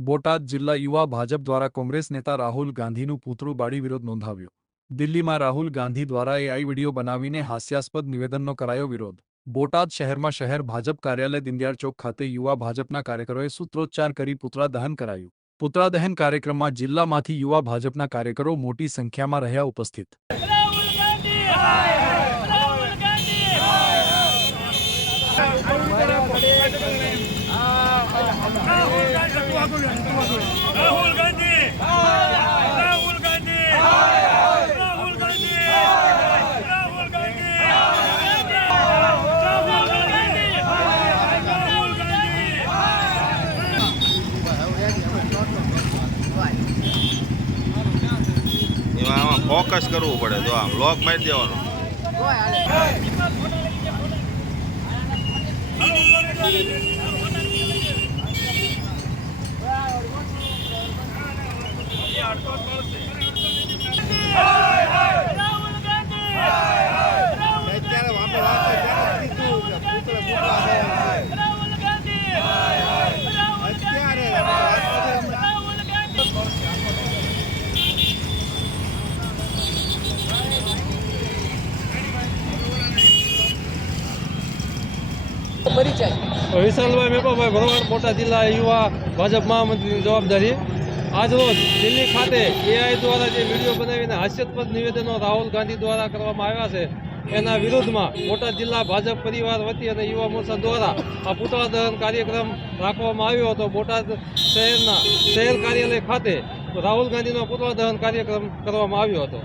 બોટાદ જિલ્લા યુવા ભાજપ દ્વારા કોંગ્રેસ નેતા રાહુલ ગાંધીનું પુતળું બાળી વિરોધ નોંધાવ્યો। દિલ્હીમાં રાહુલ ગાંધી દ્વારા એઆઈ વિડીયો બનાવીને હાસ્યાસ્પદ નિવેદનનો કરાયો વિરોધ। બોટાદ શહેરમાં શહેર ભાજપ કાર્યાલય દિંડિયાળ ચોક ખાતે યુવા ભાજપના કાર્યકરોએ સૂત્રોચ્ચાર કરી પુતળા દહન કરાયું। પુતળા દહન કાર્યક્રમમાં જિલ્લામાંથી યુવા ભાજપના કાર્યકરો મોટી સંખ્યામાં રહ્યા ઉપસ્થિત। राहुल गांधी राहुल गांधी राहुल गांधी राहुल गांधी राहुल गांधी फोकस करवू पड़े तो आम लॉक मारी देवानो વિશાલભાઈ મેપાભાઈ ભરવાડ બોટાદ જિલ્લા યુવા ભાજપ મહામંત્રીની જવાબદારી। આજ રોજ દિલ્હી ખાતે એઆઈ દ્વારા જે વિડીયો બનાવીને હાસ્યાસ્પદ નિવેદનો રાહુલ ગાંધી દ્વારા કરવામાં આવ્યા છે એના વિરોધમાં બોટાદ જિલ્લા ભાજપ પરિવાર વતી અને યુવા મોરચા દ્વારા આ પુતળા દહન કાર્યક્રમ રાખવામાં આવ્યો હતો। બોટાદ શહેરના શહેર કાર્યાલય ખાતે રાહુલ ગાંધીનો પુતળા દહન કાર્યક્રમ કરવામાં આવ્યો હતો।